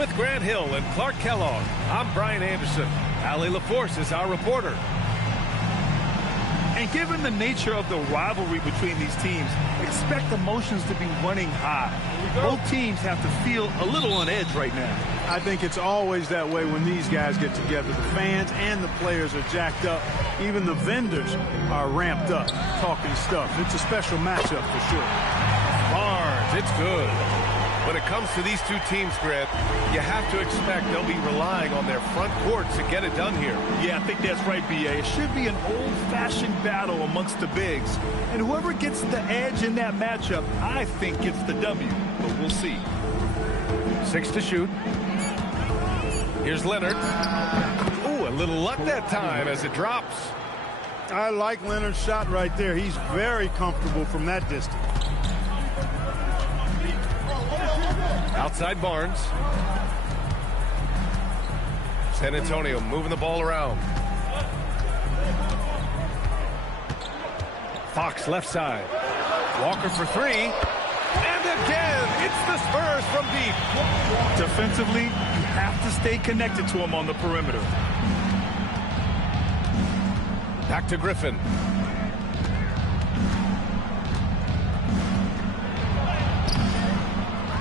With Grant Hill and Clark Kellogg, I'm Brian Anderson. Allie LaForce is our reporter. And given the nature of the rivalry between these teams, expect emotions to be running high. Both teams have to feel a little on edge right now. I think it's always that way when these guys get together. The fans and the players are jacked up. Even the vendors are ramped up, talking stuff. It's a special matchup for sure. Barnes, it's good. When it comes to these two teams, Grant, you have to expect they'll be relying on their front court to get it done here. Yeah, I think that's right, B.A. It should be an old-fashioned battle amongst the bigs. And whoever gets the edge in that matchup, I think gets the W. But we'll see. 6 to shoot. Here's Leonard. Ooh, a little luck that time as it drops. I like Leonard's shot right there. He's very comfortable from that distance. Outside Barnes. San Antonio moving the ball around. Fox left side. Walker for 3. And again, it's the Spurs from deep. Defensively, you have to stay connected to him on the perimeter. Back to Griffin.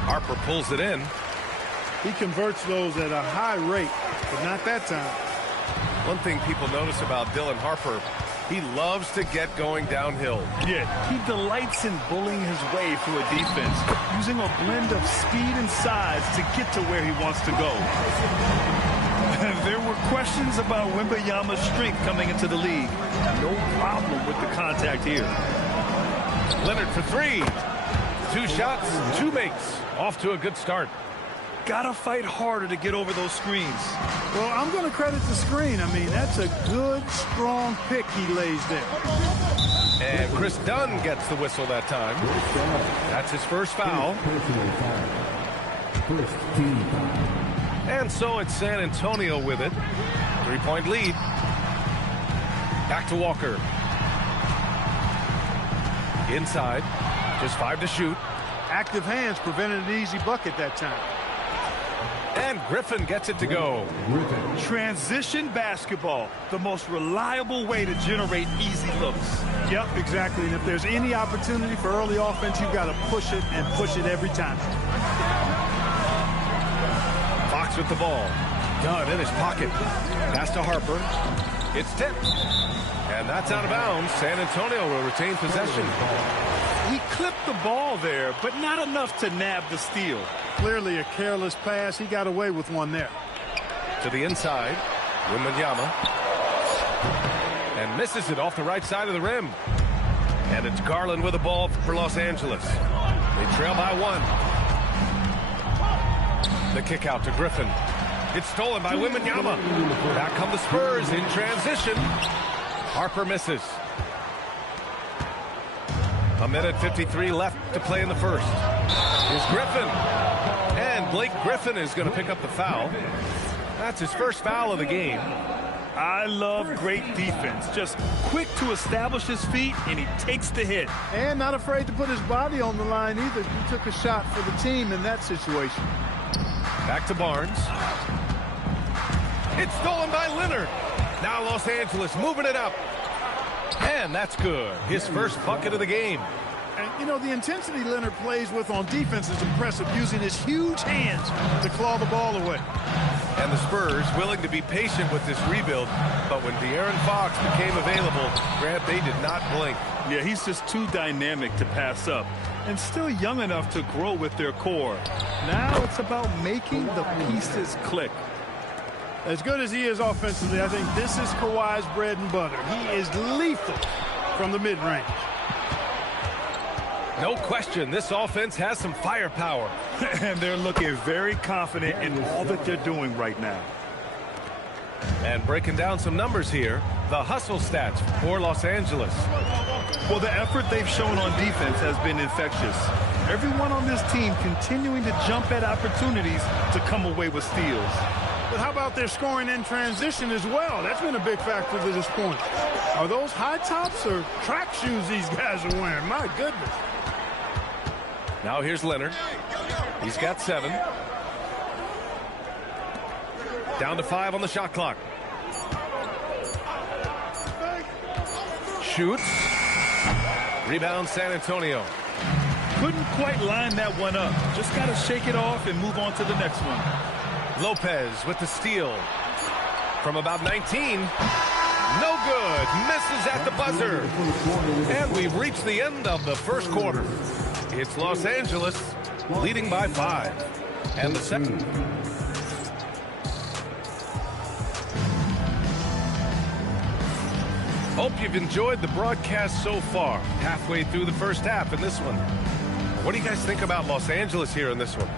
Harper pulls it in. He converts those at a high rate, but not that time. One thing people notice about Dylan Harper, he loves to get going downhill. Yeah, he delights in bullying his way through a defense, using a blend of speed and size to get to where he wants to go. There were questions about Wembanyama's strength coming into the league. No problem with the contact here. Leonard for 3. 2 shots, 2 makes. Off to a good start. Gotta fight harder to get over those screens. Well, I'm going to credit the screen. I mean, that's a good, strong pick he lays there. And Chris Dunn gets the whistle that time. That's his first foul. And so it's San Antonio with it. 3-point lead. Back to Walker. Inside. Just 5 to shoot. Active hands prevented an easy bucket that time. And Griffin gets it to go. Transition basketball, the most reliable way to generate easy looks. Yep, exactly. And if there's any opportunity for early offense, you've got to push it and push it every time. Fox with the ball. Dunn in his pocket. Pass to Harper. It's tipped. And that's out of bounds. San Antonio will retain possession. He clipped the ball there, but not enough to nab the steal. Clearly a careless pass. He got away with one there. To the inside. Wembanyama. And misses it off the right side of the rim. And it's Garland with the ball for Los Angeles. They trail by 1. The kick out to Griffin. It's stolen by Wembanyama. Back come the Spurs in transition. Harper misses. 1:53 left to play in the first. Here's Griffin. And Blake Griffin is going to pick up the foul. That's his first foul of the game. I love great defense. Just quick to establish his feet, and he takes the hit. And not afraid to put his body on the line either. He took a shot for the team in that situation. Back to Barnes. It's stolen by Leonard. Now Los Angeles moving it up. And that's good. His first bucket of the game. And, you know, the intensity Leonard plays with on defense is impressive, using his huge hands to claw the ball away. And the Spurs willing to be patient with this rebuild, but when De'Aaron Fox became available, Grant, they did not blink. Yeah, he's just too dynamic to pass up, and still young enough to grow with their core. Now it's about making the pieces click. As good as he is offensively, I think this is Kawhi's bread and butter. He is lethal from the mid-range. No question, this offense has some firepower. And they're looking very confident in all that they're doing right now. And breaking down some numbers here, the hustle stats for Los Angeles. Well, the effort they've shown on defense has been infectious. Everyone on this team continuing to jump at opportunities to come away with steals. But how about their scoring in transition as well? That's been a big factor to this point. Are those high tops or track shoes these guys are wearing? My goodness. Now here's Leonard. He's got 7. Down to 5 on the shot clock. Shoots. Rebound San Antonio. Couldn't quite line that one up. Just got to shake it off and move on to the next one. Lopez with the steal. From about 19. No good. Misses at the buzzer. And we've reached the end of the first quarter. It's Los Angeles leading by 5. And the second. Hope you've enjoyed the broadcast so far. Halfway through the first half in this one. What do you guys think about Los Angeles here in this one?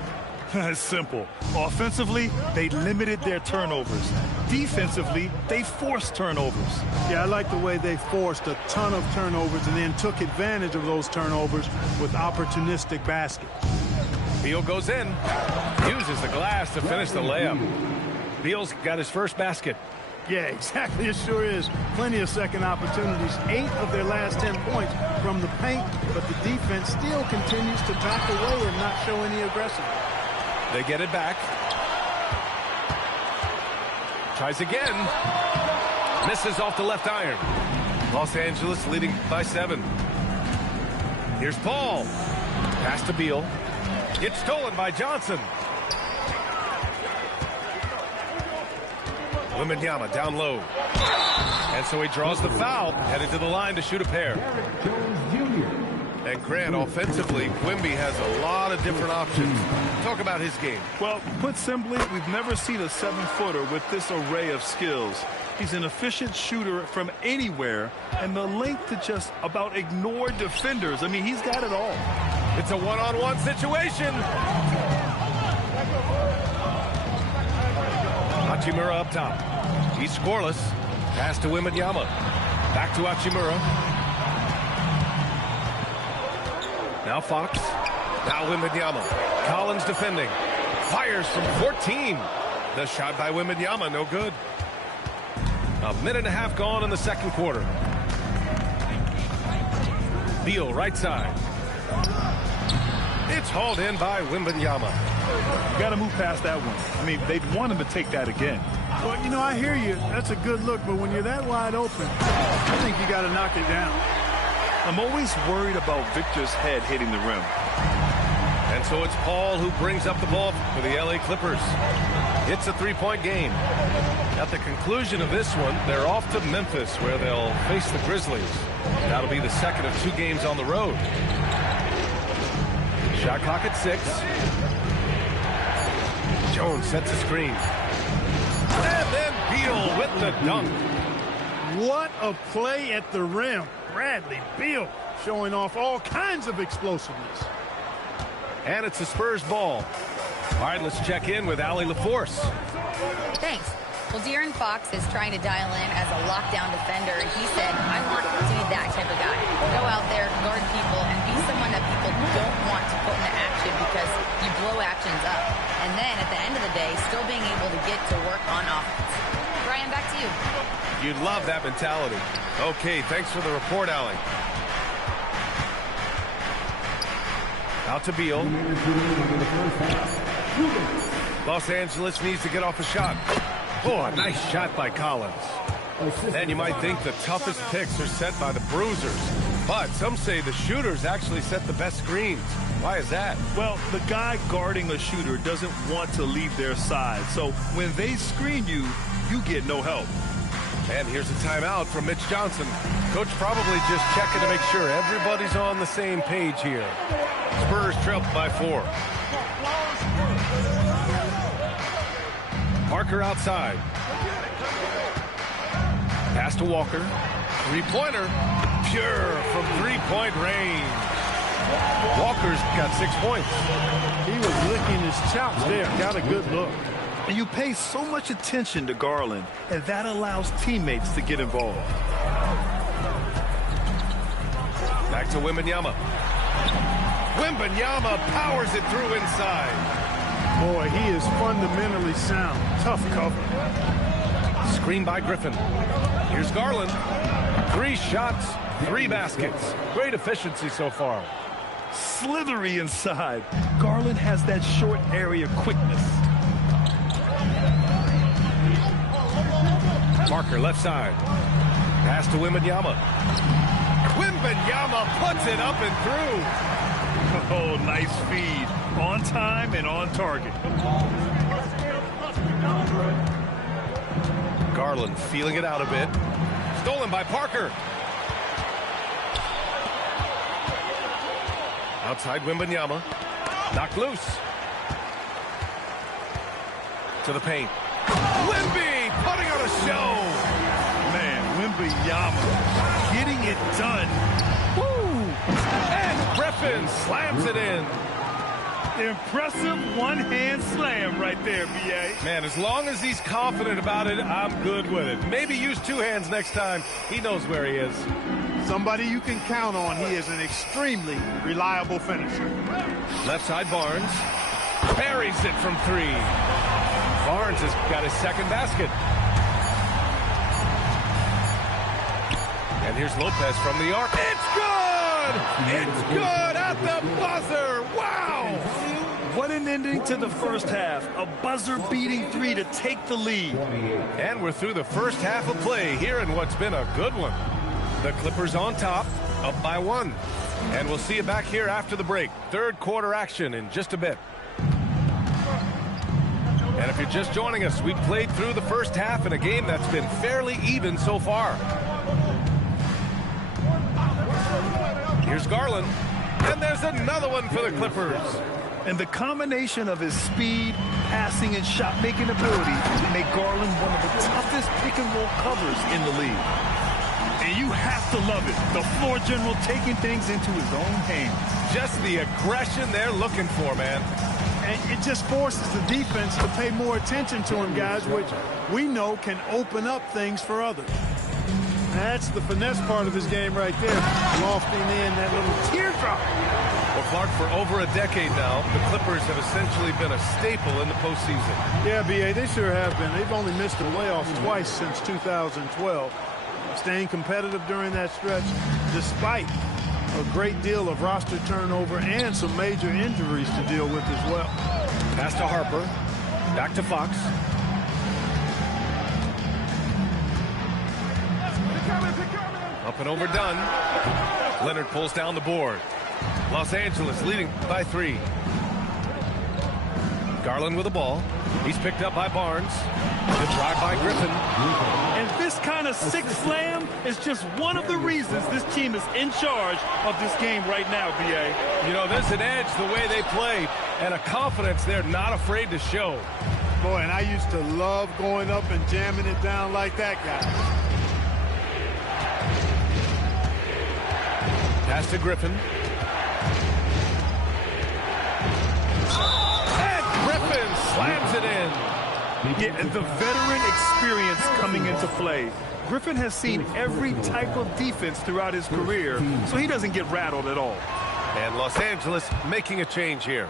It's simple. Offensively, they limited their turnovers. Defensively, they forced turnovers. Yeah, I like the way they forced a ton of turnovers and then took advantage of those turnovers with opportunistic baskets. Beal goes in. Uses the glass to finish the layup. Beal's got his first basket. Yeah, exactly. It sure is. Plenty of second opportunities. 8 of their last 10 points from the paint, but the defense still continues to back away and not show any aggression. They get it back. Tries again. Misses off the left iron. Los Angeles leading by 7. Here's Paul. Pass to Beal. It's stolen by Johnson. Wembanyama down low. And so he draws the foul, headed to the line to shoot a pair. And Grant, offensively, Wemby has a lot of different options. Talk about his game. Well, put simply, we've never seen a 7-footer with this array of skills. He's an efficient shooter from anywhere, and the length to just about ignore defenders. I mean, he's got it all. It's a one-on-one situation. Hachimura up top. He's scoreless. Pass to Wembanyama. Back to Hachimura. Now Fox. Now Wembanyama. Collins defending. Fires from 14. The shot by Wembanyama, no good. A minute and a half gone in the second quarter. Beal, right side. It's hauled in by Wembanyama. Got to move past that one. I mean, they'd want him to take that again. Well, you know, I hear you. That's a good look, but when you're that wide open, I think you got to knock it down. I'm always worried about Victor's head hitting the rim. And so it's Paul who brings up the ball for the LA Clippers. It's a three-point game. At the conclusion of this one, they're off to Memphis, where they'll face the Grizzlies. That'll be the second of 2 games on the road. Shot clock at 6. Jones sets a screen. And then Beal with the dunk. What a play at the rim. Bradley Beal showing off all kinds of explosiveness. And it's the Spurs ball. All right, let's check in with Allie LaForce. Thanks. Well, De'Aaron Fox is trying to dial in as a lockdown defender. He said, I want to be that type of guy. Go out there, guard people, and be someone that people don't want to put into action because you blow actions up. And then at the end of the day, still being able to get to work on offense. Brian, back to you. You'd love that mentality. Okay, thanks for the report, Allie. Out to Beal. Los Angeles needs to get off a shot. Oh, a nice shot by Collins. And you might think the toughest picks are set by the bruisers. But some say the shooters actually set the best screens. Why is that? Well, the guy guarding a shooter doesn't want to leave their side. So when they screen you, you get no help. And here's a timeout from Mitch Johnson. Coach probably just checking to make sure everybody's on the same page here. Spurs trail by 4. Parker outside. Pass to Walker. Three-pointer. Pure from three-point range. Walker's got 6 points. He was licking his chops there. Got a good look. And you pay so much attention to Garland, and that allows teammates to get involved. Back to Wembanyama. Wembanyama powers it through inside. Boy, he is fundamentally sound. Tough cover. Screen by Griffin. Here's Garland. 3 shots, 3 baskets. Great efficiency so far. Slithery inside. Garland has that short area quickness. Parker left side. Pass to Wembanyama. Wembanyama puts it up and through. Oh, nice feed. On time and on target. Garland feeling it out a bit. Stolen by Parker. Outside Wembanyama. Knocked loose. To the paint. Wemby putting on a show. Man, Wembanyama getting it done. Woo! And Griffin slams it in. Impressive one-hand slam right there, B.A. Man, as long as he's confident about it, I'm good with it. Maybe use two hands next time. He knows where he is. Somebody you can count on. He is an extremely reliable finisher. Left side Barnes. Buries it from three. Barnes has got his second basket. And here's Lopez from the arc. It's good! It's good at the buzzer! Wow! What an ending to the first half. A buzzer-beating three to take the lead. And we're through the first half of play here in what's been a good one. The Clippers on top, up by 1. And we'll see you back here after the break. Third quarter action in just a bit. And if you're just joining us, we played through the first half in a game that's been fairly even so far. Here's Garland. And there's another one for the Clippers. And the combination of his speed, passing, and shot-making ability make Garland one of the toughest pick-and-roll covers in the league. And you have to love it. The floor general taking things into his own hands. Just the aggression they're looking for, man. And it just forces the defense to pay more attention to him, guys, which we know can open up things for others. That's the finesse part of his game right there. Lofting in that little teardrop. Well, Clark, for over a decade now, the Clippers have essentially been a staple in the postseason. Yeah, B.A., they sure have been. They've only missed the playoffs twice since 2012. Staying competitive during that stretch, despite a great deal of roster turnover and some major injuries to deal with as well. Pass to Harper. Back to Fox. Up and over done. Leonard pulls down the board. Los Angeles leading by 3. Garland with the ball. He's picked up by Barnes. Good drive by Griffin. And this kind of sick slam is just one of the reasons this team is in charge of this game right now, B.A. You know, there's an edge the way they play and a confidence they're not afraid to show. Boy, and I used to love going up and jamming it down like that guy. Pass to Griffin. And Griffin slams it in. Yeah, and the veteran experience coming into play. Griffin has seen every type of defense throughout his career, so he doesn't get rattled at all. And Los Angeles making a change here.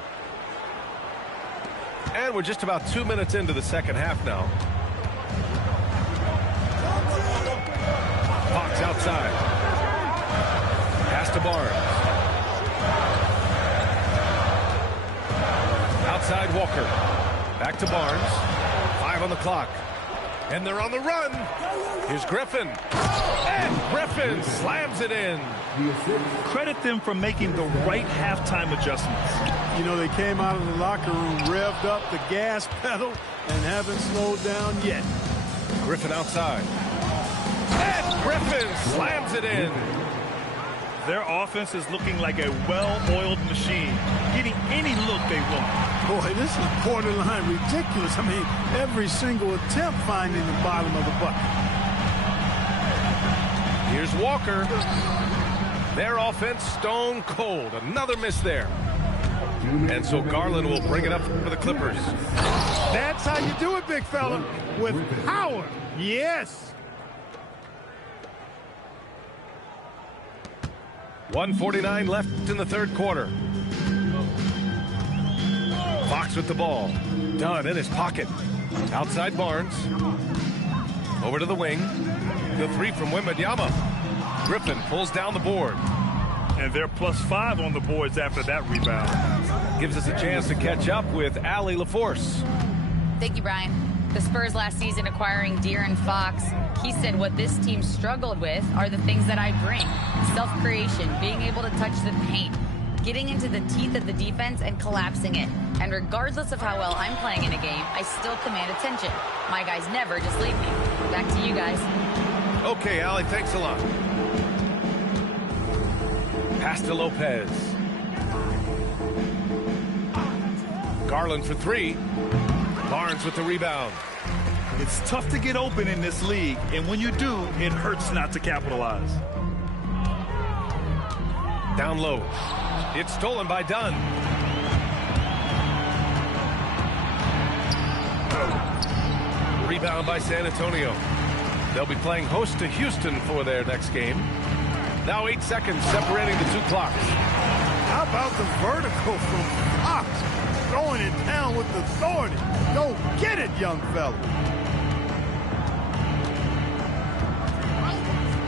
And we're just about 2 minutes into the second half now. Fox outside. Pass to Barnes. Outside Walker. Back to Barnes. 5 on the clock. And they're on the run. Here's Griffin. And Griffin slams it in. Credit them for making the right halftime adjustments. You know, they came out of the locker room, revved up the gas pedal, and haven't slowed down yet. Griffin outside. And Griffin slams it in. Their offense is looking like a well-oiled machine, getting any look they want. Boy, this is borderline ridiculous. I mean, every single attempt finding the bottom of the bucket. Here's Walker. Their offense stone cold. Another miss there. And so Garland will bring it up for the Clippers. That's how you do it, big fella. With power. Yes. 1:49 left in the third quarter. Fox with the ball. Dunn in his pocket. Outside Barnes. Over to the wing. The three from Wembanyama. Griffin pulls down the board. And they're +5 on the boards after that rebound. Gives us a chance to catch up with Allie LaForce. Thank you, Brian. The Spurs last season acquiring De'Aaron Fox, he said what this team struggled with are the things that I bring. Self-creation, being able to touch the paint, getting into the teeth of the defense and collapsing it. And regardless of how well I'm playing in a game, I still command attention. My guys never just leave me. Back to you guys. Okay, Allie, thanks a lot. Pass to Lopez. Garland for three. Barnes with the rebound. It's tough to get open in this league, and when you do, it hurts not to capitalize. Down low. It's stolen by Dunn. Rebound by San Antonio. They'll be playing host to Houston for their next game. Now 8 seconds separating the two clocks. How about the vertical from Fox? Throwing it down with authority. Go get it, young fella.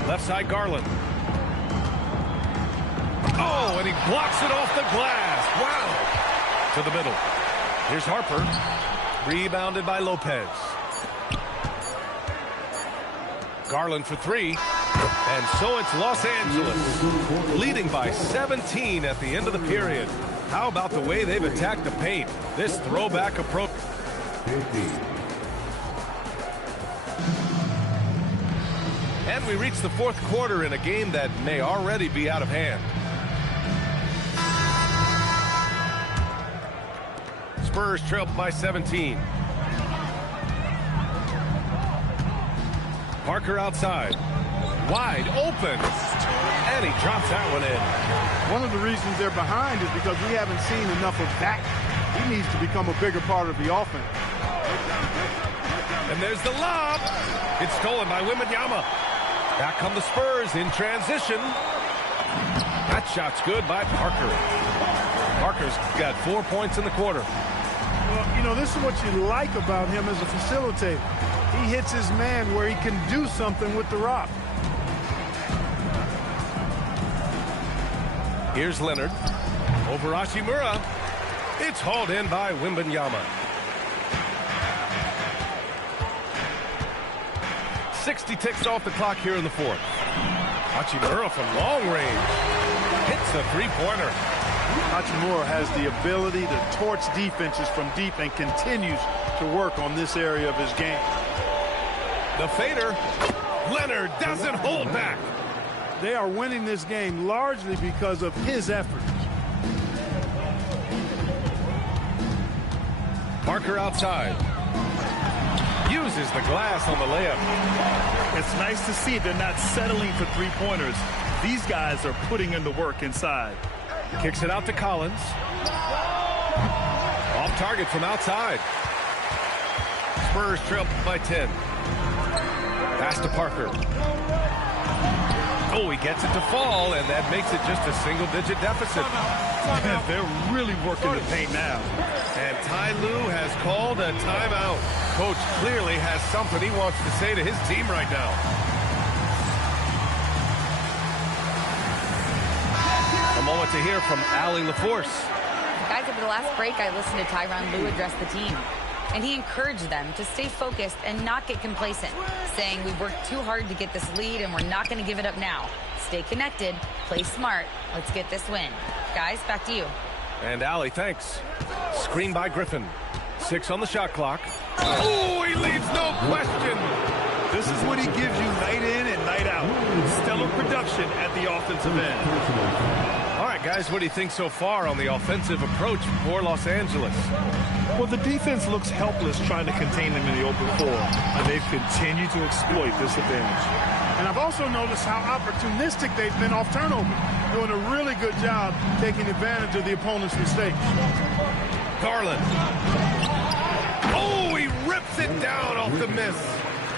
Left side, Garland. Oh, and he blocks it off the glass. Wow. To the middle. Here's Harper. Rebounded by Lopez. Garland for three. And so it's Los Angeles, leading by 17 at the end of the period. How about the way they've attacked the paint? This throwback approach. And we reach the fourth quarter in a game that may already be out of hand. Spurs trail by 17. Parker outside. Wide open. And he drops that one in. One of the reasons they're behind is because we haven't seen enough of that. He needs to become a bigger part of the offense. And there's the lob. It's stolen by Wembanyama. Back come the Spurs in transition. That shot's good by Parker. Parker's got 4 points in the quarter. Well, you know, this is what you like about him as a facilitator. He hits his man where he can do something with the rock. Here's Leonard. Over Hachimura. It's hauled in by Wembanyama. 60 ticks off the clock here in the fourth. Hachimura from long range. Hits a three-pointer. Hachimura has the ability to torch defenses from deep and continues to work on this area of his game. The fader. Leonard doesn't hold back. They are winning this game largely because of his efforts. Parker outside. Uses the glass on the layup. It's nice to see they're not settling for three-pointers. These guys are putting in the work inside. Kicks it out to Collins. Off target from outside. Spurs trail by 10. Pass to Parker. Oh, he gets it to fall, and that makes it just a single-digit deficit. They're really working the paint now. And Ty Lue has called a timeout. Coach clearly has something he wants to say to his team right now. A moment to hear from Allie LaForce. Guys, over the last break, I listened to Tyronn Lue address the team. And he encouraged them to stay focused and not get complacent, saying we've worked too hard to get this lead and we're not going to give it up now. Stay connected, play smart, let's get this win. Guys, back to you. And Allie, thanks. Screen by Griffin. 6 on the shot clock. Oh, he leaves no question. This is what he gives you night in and night out. Stellar production at the offensive end. All right, guys, what do you think so far on the offensive approach for Los Angeles? Well, the defense looks helpless trying to contain them in the open floor, and they've continued to exploit this advantage. And I've also noticed how opportunistic they've been off turnover, doing a really good job taking advantage of the opponent's mistakes. Garland. Oh, he rips it down off the miss.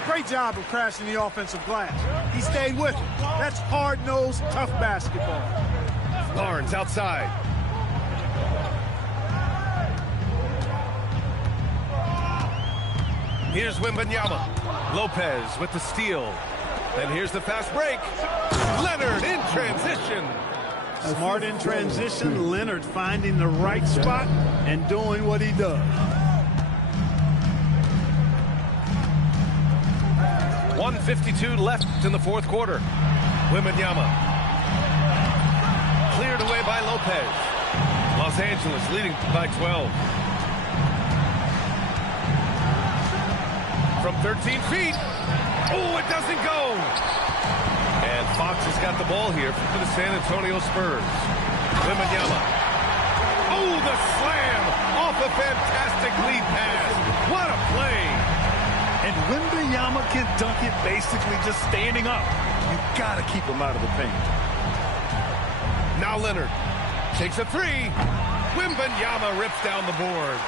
Great job of crashing the offensive glass. He stayed with it. That's hard-nosed, tough basketball. Barnes outside. Here's Wembanyama. Lopez with the steal. And here's the fast break. Leonard in transition. Smart in transition. Leonard finding the right spot and doing what he does. 1:52 left in the fourth quarter. Wembanyama. Cleared away by Lopez. Los Angeles leading by 12. From 13 feet. Oh, it doesn't go. And Fox has got the ball here for the San Antonio Spurs. Wembanyama. Oh, the slam off a fantastic lead pass. What a play. And Wembanyama can dunk it basically just standing up. You got to keep him out of the paint. Now Leonard takes a three. Wembanyama rips down the board.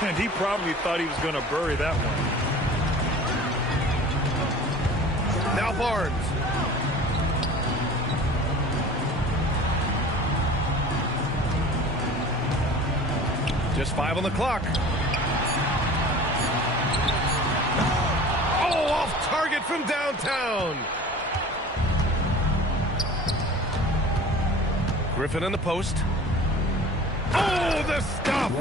And he probably thought he was going to bury that one. Now Barnes. Just 5 on the clock. Oh, off target from downtown. Griffin in the post. Oh, the stop.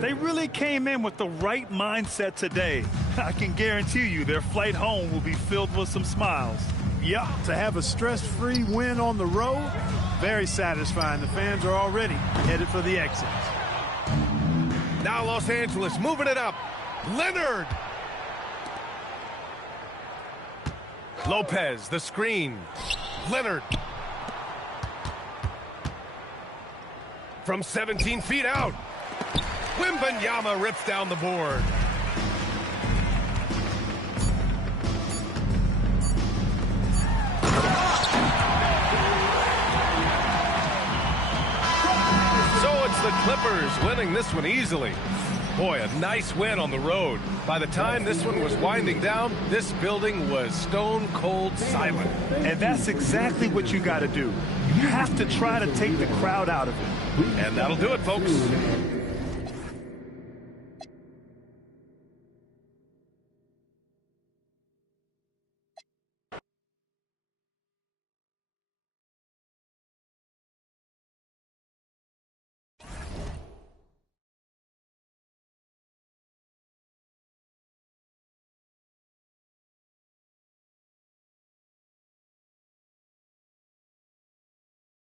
They really came in with the right mindset today. I can guarantee you their flight home will be filled with some smiles. Yeah, to have a stress-free win on the road, very satisfying. The fans are already headed for the exits. Now Los Angeles moving it up. Leonard. Lopez, the screen. Leonard. From 17 feet out. Wembanyama rips down the board. So it's the Clippers winning this one easily. Boy, a nice win on the road. By the time this one was winding down, this building was stone cold silent. And that's exactly what you got to do. You have to try to take the crowd out of it. And that'll do it, folks.